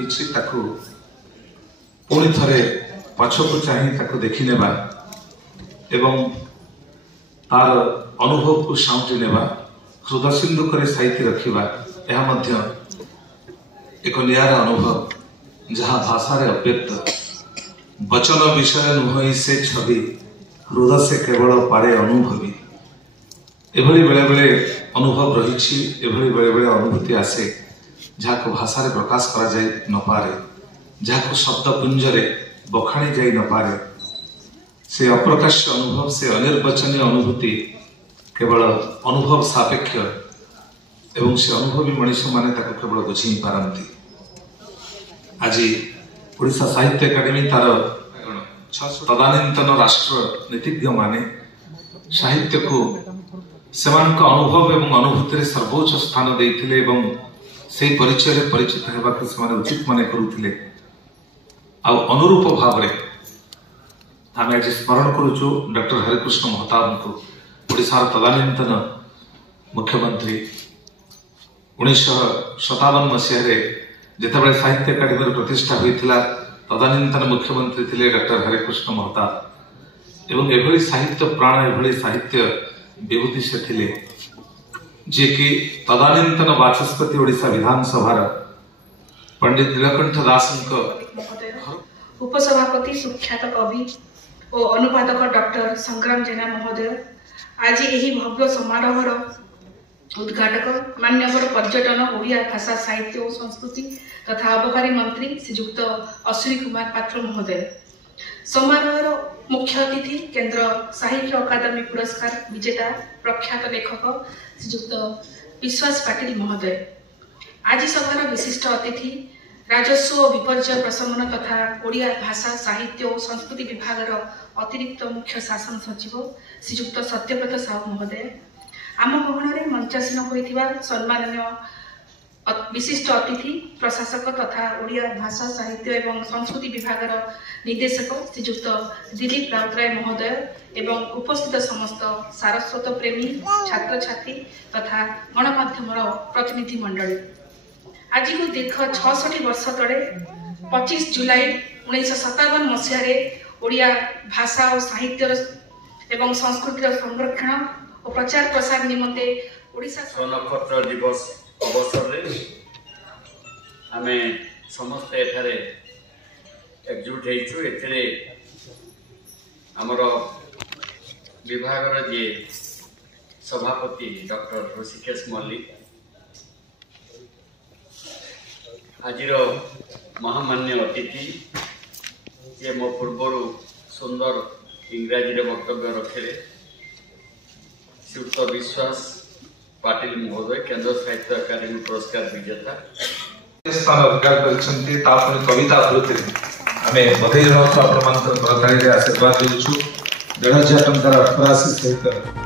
होइछि ताकू पुणी थरे पछकु चाहि ताकू देखि नेबा एवं तार अनुभव को साउंटी नेबा हृदय सिंधु करे साइति रखिबा यह मध्य एक नियारा अनुभव जहाँ भाषा रे अव्यक्त वचन विषय नुहई से छवि हृदय से केवल पारे अनुभवी एभली बेले बेले अनुभव रही एभली बेले बेले अनुभूति आसे जहाँ को भाषा रे प्रकाश करा जाय न पारे जहाँ को शब्द पुंजरे बखाणी जाय न पारे से अप्रकाश्य अनुभव से अनिर्वचनीय अनुभूति केवल अनुभव सापेक्ष एवं से अनुभवी मनीष माने ताको केवल बुझी पारंती। आज ओडिशा साहित्य एकाडेमी तार तदानीन्तन राष्ट्र नीतिज्ञ माने साहित्य को सेमानक अनुभव एवं अनुभूति सर्वोच्च स्थान देइथिले एवं से परिचय रे परिचित हेबाक सेमाने उचित माने करूथिले आ अनुरूप भाव रे आमे आज स्मरण करूछु डॉक्टर हरिकृष्ण महताब को ओडिशा तदानीन्तन मुख्यमंत्री 1957 मसीह जितेबाला साहित्य एकाडेमी प्रतिष्ठा होता तदानीन्तन मुख्यमंत्री थे डॉक्टर हरिकृष्ण महताब एवं एभली साहित्य प्राण एभली साहित्य विभूति से थिले जे कि तदानीन्तन वाचस्पति ओडिशा विधानसभा पंडित नीलकंठ दास उपसभापति सुख्यात कवि और अनुवादक डॉक्टर संग्राम जेना महोदय आज यही भव्य समारोह उद्घाटक मान्यवर पर्यटन ओडिया भाषा साहित्य और संस्कृति तथा अबकारी मंत्री श्रीयुक्त अश्विनी कुमार पात्र महोदय समारोह मुख्य अतिथि केंद्र साहित्य अकादमी पुरस्कार विजेता प्रख्यात लेखक श्रीयुक्त विश्वास पाटिल महोदय आज सभार विशिष्ट अतिथि राजस्व और विपर्यय प्रशमन तथा ओडिया भाषा साहित्य और संस्कृति विभाग अतिरिक्त मुख्य शासन सचिव श्रीयुक्त सत्यव्रत साहू महोदय आम भवन में मंचासीन होइथिबा सम्माननीय विशिष्ट अतिथि प्रशासक तथा ओडिया भाषा साहित्य एवं संस्कृति विभाग निर्देशक श्रीयुक्त दिलीप राउतराय महोदय एवं उपस्थित समस्त सारस्वत प्रेमी छात्र छात्री तथा गणमाध्यम प्रतिनिधि मंडली आज को दीर्घ 66 वर्ष तले 25 जुलाई 1957 मसीह ओडिया भाषा और साहित्य एवं संस्कृतिर संरक्षण और प्रचार प्रसार निमंते ओडिशा नक्षत्र दिवस अवसर रे आमे समस्त एठारे एकजुट हेइछु एथिरे हमर विभाग रे जे सभापति डॉक्टर ऋषिकेश मल्लिक आजिर महामान्य अतिथि ये मो पूर्वर सुंदर इंग्राजी रे वक्तव्य रखिले श्रीयुक्त विश्वास पाटिल महोदय केंद्र साहित्य अकादमी पुरस्कार विजेता स्थान अधिकार करछन्ती तापनि कविता आवृत्ति आमे बधाई जनाउछु आपण मानकर करताली रे आशीर्वाद देउछु 1500 टंकार राशि सहित